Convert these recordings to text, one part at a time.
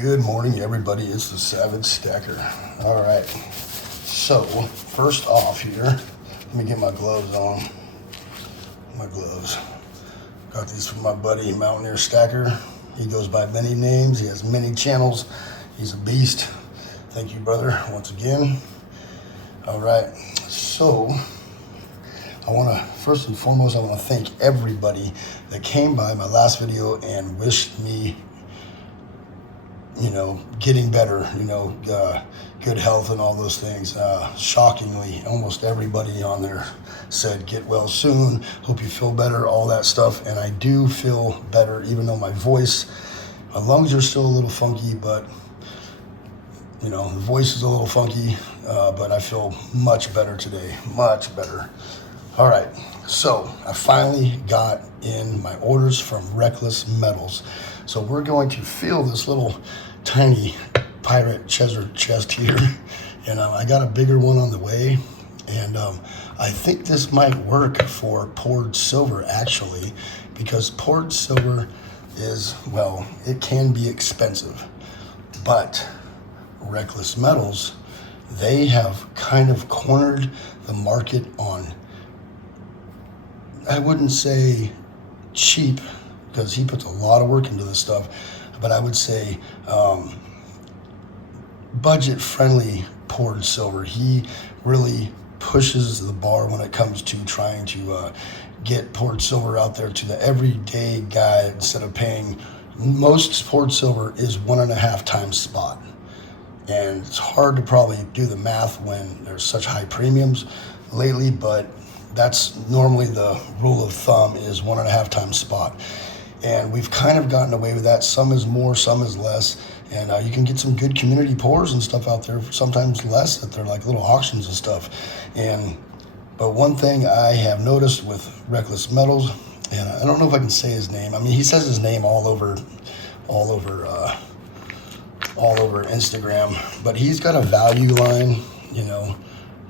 Good morning, everybody. It's the Savage Stacker. All right. So, first off here, let me get my gloves on. My gloves. Got these from my buddy, Mountaineer Stacker. He goes by many names. He has many channels. He's a beast. Thank you, brother, once again. All right. So, first and foremost, I want to thank everybody that came by my last video and wished me, getting better, good health and all those things. Shockingly, almost everybody on there said, get well soon, hope you feel better, all that stuff. And I do feel better, even though my lungs are still a little funky, but the voice is a little funky, but I feel much better today, much better. All right, so I finally got in my orders from Reckless Metals. So we're going to fill this little tiny pirate treasure chest here. And I got a bigger one on the way. And I think this might work for poured silver, actually, because poured silver is, it can be expensive. But Reckless Metals, they have kind of cornered the market on, I wouldn't say cheap, because he puts a lot of work into this stuff, but I would say budget-friendly poured silver. He really pushes the bar when it comes to trying to get poured silver out there to the everyday guy. Instead of paying, most poured silver is 1.5 times spot, and it's hard to probably do the math when there's such high premiums lately, but that's normally the rule of thumb, is 1.5 times spot. And we've kind of gotten away with that. Some is more, some is less. And you can get some good community pours and stuff out there, sometimes less, that they're like little auctions and stuff. But one thing I have noticed with Reckless Metals, and I don't know if I can say his name. I mean, he says his name all over Instagram, but he's got a value line.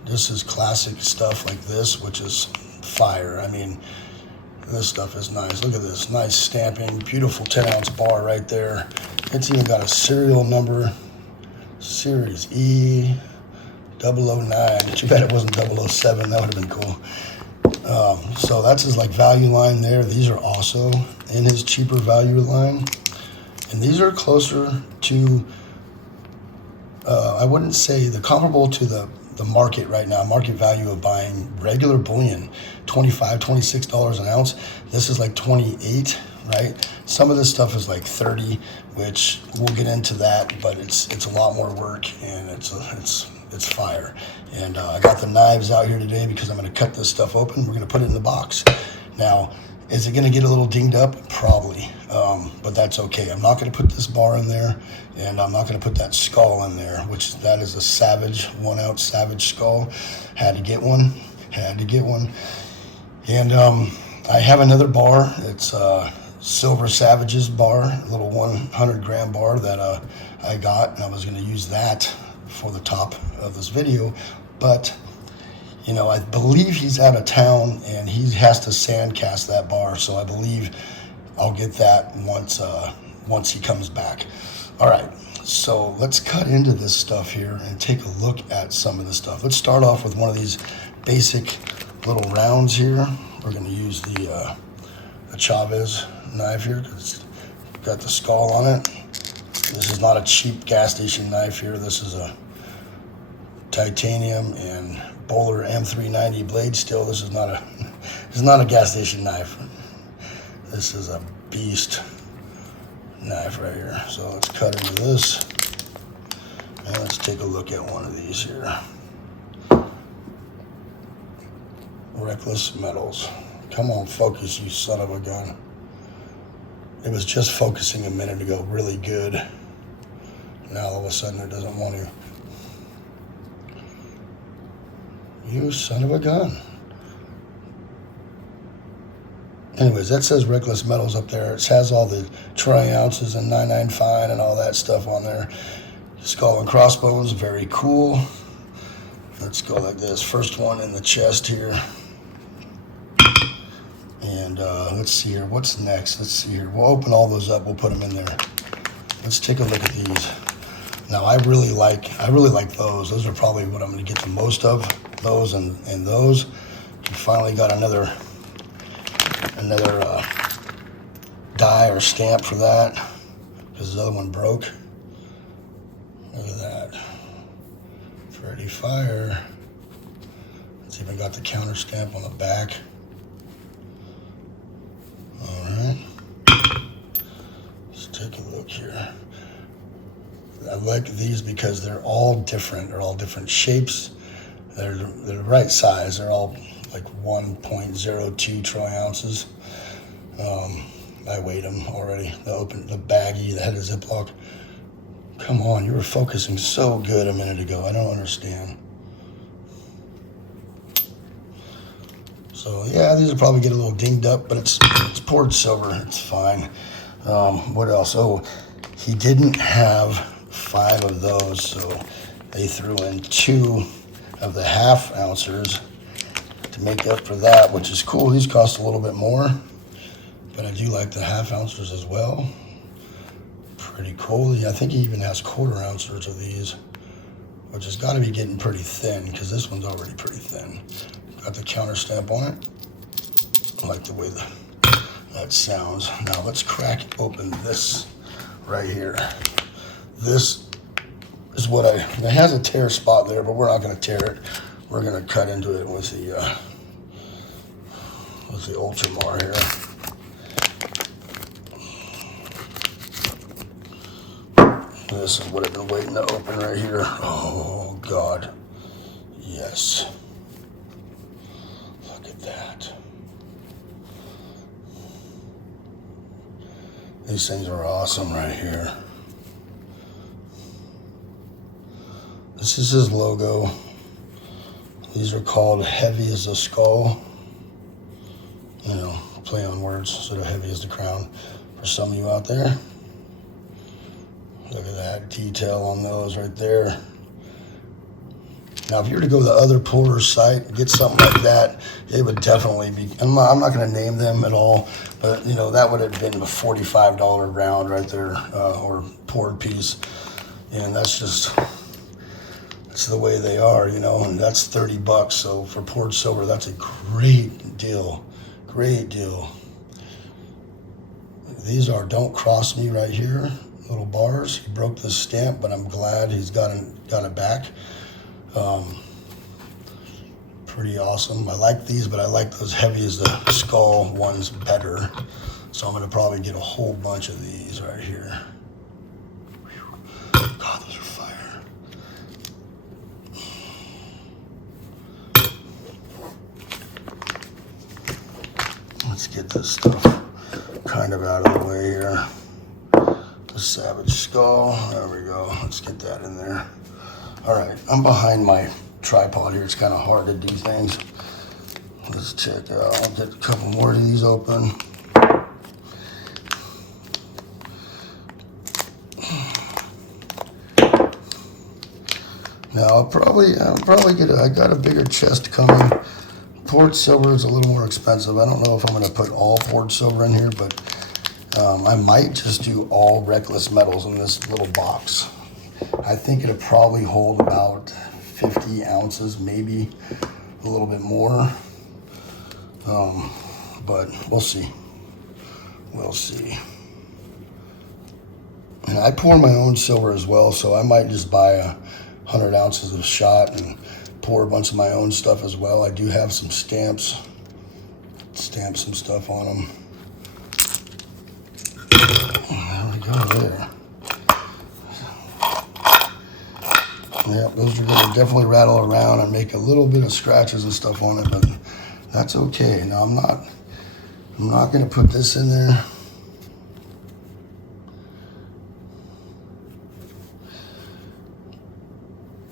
This is classic stuff like this, which is fire. I mean, this stuff is nice. Look at this, nice stamping, beautiful 10-ounce bar right there. It's even got a serial number, Series E009. Too bad it wasn't 007. That would have been cool. So that's his value line there. These are also in his cheaper value line, and these are closer to, I wouldn't say they're comparable to the market right now, market value of buying regular bullion, $25, $26 an ounce. This is like 28, right? Some of this stuff is like 30, which we'll get into that, but it's a lot more work, and it's fire. And I got the knives out here today because I'm going to cut this stuff open. We're going to put it in the box. Now, is it going to get a little dinged up? Probably, but that's okay. I'm not going to put this bar in there, and I'm not going to put that skull in there, that is a Savage, 1-ounce Savage skull. Had to get one. And I have another bar. It's Silver Savages bar, a little 100-gram bar that I got, and I was going to use that for the top of this video, but I believe he's out of town and he has to sand cast that bar. So I believe I'll get that once he comes back. All right, so let's cut into this stuff here and take a look at some of the stuff. Let's start off with one of these basic little rounds here. We're going to use the Chavez knife here, because it's got the skull on it. This is not a cheap gas station knife here. This is a titanium and Bowler M390 blade steel. This is not a gas station knife. This is a beast knife right here. So let's cut into this, and let's take a look at one of these here. Reckless Metals. Come on, focus, you son of a gun. It was just focusing a minute ago really good. Now all of a sudden it doesn't want to. You son of a gun. Anyways, that says Reckless Metals up there. It has all the troy ounces and 995 and all that stuff on there. Skull and crossbones, very cool. Let's go like this. First one in the chest here. And let's see here. What's next? Let's see here. We'll open all those up. We'll put them in there. let's take a look at these. Now I really like those. Those are probably what I'm going to get the most of. Those and those. You finally got another die or stamp for that, because the other one broke. Look at that. Pretty fire. It's even got the counter stamp on the back. All right. Let's take a look here. I like these because they're all different. They're all different shapes. They're the right size. They're all like 1.02 troy ounces. I weighed them already. The baggie, the head of Ziploc. Come on, you were focusing so good a minute ago. I don't understand. So yeah, these will probably get a little dinged up, but it's poured silver. It's fine. What else? Oh, he didn't have 5 of those, so they threw in 2 of the half ouncers to make up for that, which is cool. These cost a little bit more, but I do like the half ouncers as well. Pretty cool. Yeah, I think he even has quarter ouncers of these, which has got to be getting pretty thin, because this one's already pretty thin. Got the counter stamp on it. I like the way that sounds. Now let's crack open this right here. This is what it has a tear spot there, but we're not going to tear it. We're going to cut into it with the Ultramar here. This is what I've been waiting to open right here. Oh God, yes. Look at that. These things are awesome right here. This is his logo. These are called Heavy as a Skull. You know, play on words, sort of heavy as the crown for some of you out there. Look at that detail on those right there. Now, if you were to go to the other Porter's site and get something like that, it would definitely be, I'm not going to name them at all, but, you know, that would have been a $45 round right there, or poured piece. And that's the way they are, you know, and that's $30. So for poured silver, that's a great deal. Great deal. These are Don't Cross Me right here. Little bars. He broke the stamp, but I'm glad he's got it back. Pretty awesome. I like these, but I like those Heavy as the Skull ones better. So I'm going to probably get a whole bunch of these right here. God, those are fire. Let's get this stuff kind of out of the way here. The Savage Skull. There we go. Let's get that in there. All right, I'm behind my tripod here. It's kind of hard to do things. Let's check out. I'll get a couple more of these open. Now I'll probably get I got a bigger chest coming. Poured silver is a little more expensive. I don't know if I'm going to put all poured silver in here, but I might just do all reckless metals in this little box. I think it'll probably hold about 50 ounces, maybe a little bit more. But we'll see. We'll see. And I pour my own silver as well, so I might just buy 100 ounces of shot and pour a bunch of my own stuff as well. I do have some stamps. Stamp some stuff on them. There we go there. Yeah, those are going to definitely rattle around and make a little bit of scratches and stuff on it, but that's okay. Now I'm not going to put this in there.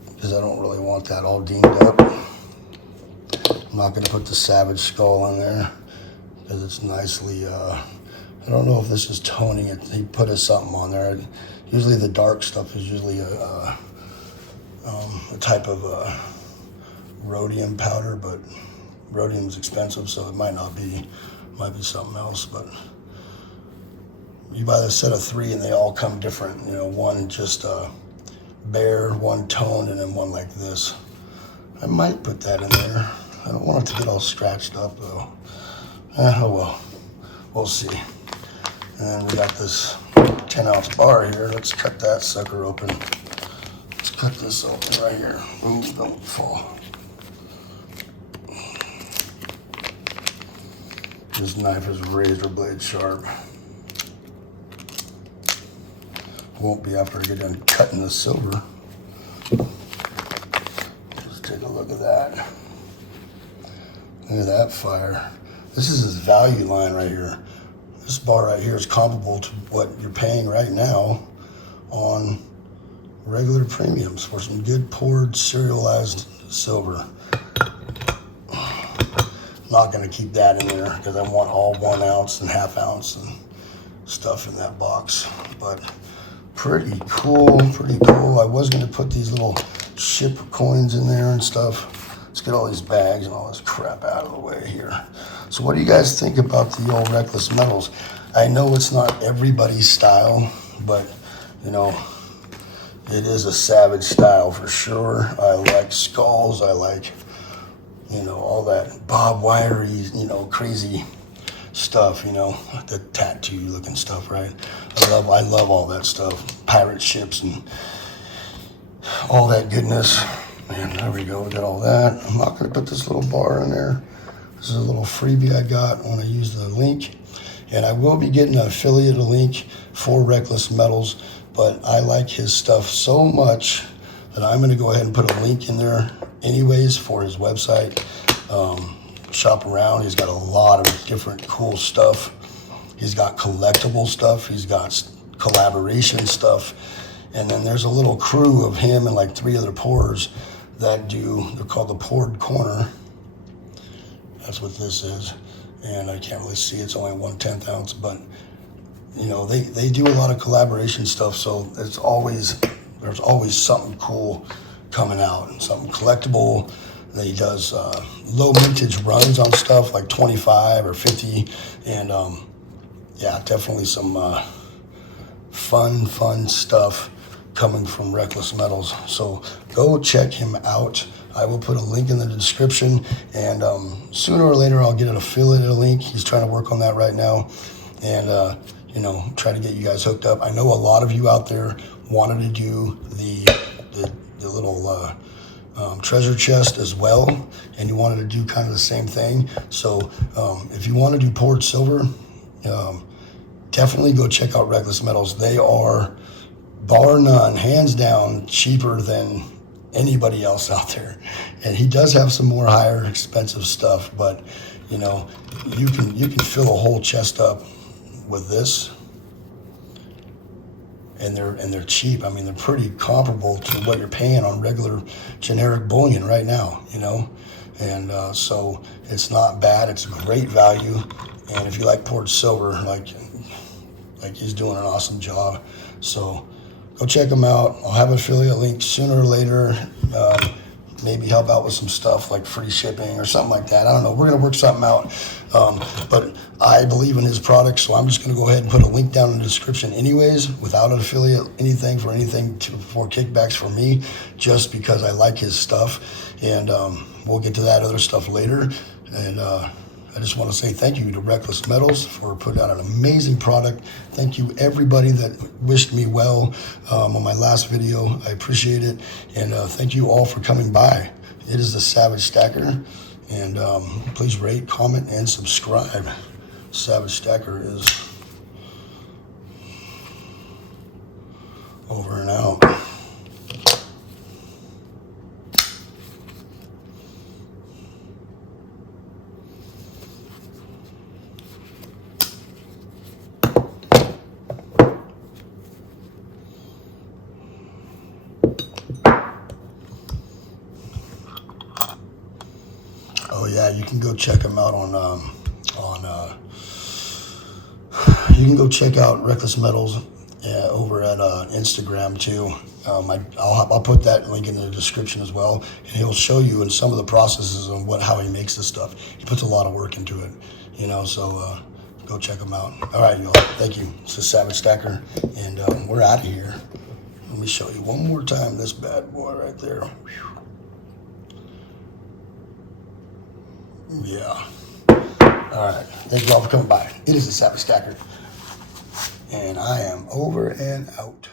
Because I don't really want that all dinged up. I'm not going to put the Savage Skull in there because it's nicely, I don't know if this is toning it. He put something on there. Usually the dark stuff is usually a type of rhodium powder, but rhodium's expensive, so it might not be, might be something else. But you buy the set of 3 and they all come different. You know, one just bare, one toned, and then one like this. I might put that in there. I don't want it to get all scratched up though. Oh well, we'll see. And then we got this 10-ounce bar here. Let's cut that sucker open. Let's cut this open right here. Ooh, don't fall. This knife is razor blade sharp. Won't be after I get done cutting the silver. Let's take a look at that. Look at that fire. This is his value line right here. This bar right here is comparable to what you're paying right now on regular premiums for some good poured serialized silver. I'm not going to keep that in there because I want all 1 ounce and ½ ounce and stuff in that box. But pretty cool, pretty cool. I was going to put these little ship coins in there and stuff. Let's get all these bags and all this crap out of the way here. So what do you guys think about the old Reckless Metals? I know it's not everybody's style, but you know, it is a savage style for sure. I like skulls. I like, you know, all that Bob Wiry, you know, crazy stuff, you know, the tattoo looking stuff, right? I love all that stuff. Pirate ships and all that goodness. And there we go, we got all that. I'm not gonna put this little bar in there. This is a little freebie I got when I use the link. And I will be getting an affiliate link for Reckless Metals, but I like his stuff so much that I'm gonna go ahead and put a link in there anyways for his website. Shop around, he's got a lot of different cool stuff. He's got collectible stuff, he's got collaboration stuff, and then there's a little crew of him and like 3 other pourers that do, they're called the Poured Corner. That's what this is. And I can't really see, it's only 1/10 ounce, but you know, they do a lot of collaboration stuff, so there's always something cool coming out and something collectible. He does low mintage runs on stuff like 25 or 50, and yeah, definitely some fun stuff coming from Reckless Metals. So go check him out. I will put a link in the description, and sooner or later I'll get an affiliate link. He's trying to work on that right now, and you know, try to get you guys hooked up. I know a lot of you out there wanted to do the little treasure chest as well, and you wanted to do kind of the same thing. So if you want to do poured silver, definitely go check out Reckless Metals. They are, bar none, hands down, cheaper than anybody else out there. And he does have some more higher expensive stuff, but you know, you can fill a whole chest up with this, and they're cheap. I mean, they're pretty comparable to what you're paying on regular generic bullion right now, you know. And so it's not bad. It's great value. And if you like poured silver, like he's doing an awesome job. So go check him out. I'll have an affiliate link sooner or later. Maybe help out with some stuff like free shipping or something like that. I don't know. We're going to work something out. But I believe in his product, so I'm just going to go ahead and put a link down in the description anyways, without an affiliate, anything for kickbacks for me, just because I like his stuff. And we'll get to that other stuff later. And I just want to say thank you to Reckless Metals for putting out an amazing product. Thank you everybody that wished me well on my last video. I appreciate it. And thank you all for coming by. It is the Savage Stacker. And please rate, comment, and subscribe. Savage Stacker is over and out. Oh yeah, you can go check them out you can go check out Reckless Metals over at Instagram too. I'll put that link in the description as well, and he'll show you in some of the processes and how he makes this stuff. He puts a lot of work into it, you know. So Go check them out. All right, y'all. Thank you. It's the Savage Stacker, and we're out of here. Let me show you one more time this bad boy right there. Whew. Yeah. All right. Thank you all for coming by. It is the Savage Stacker, and I am over and out.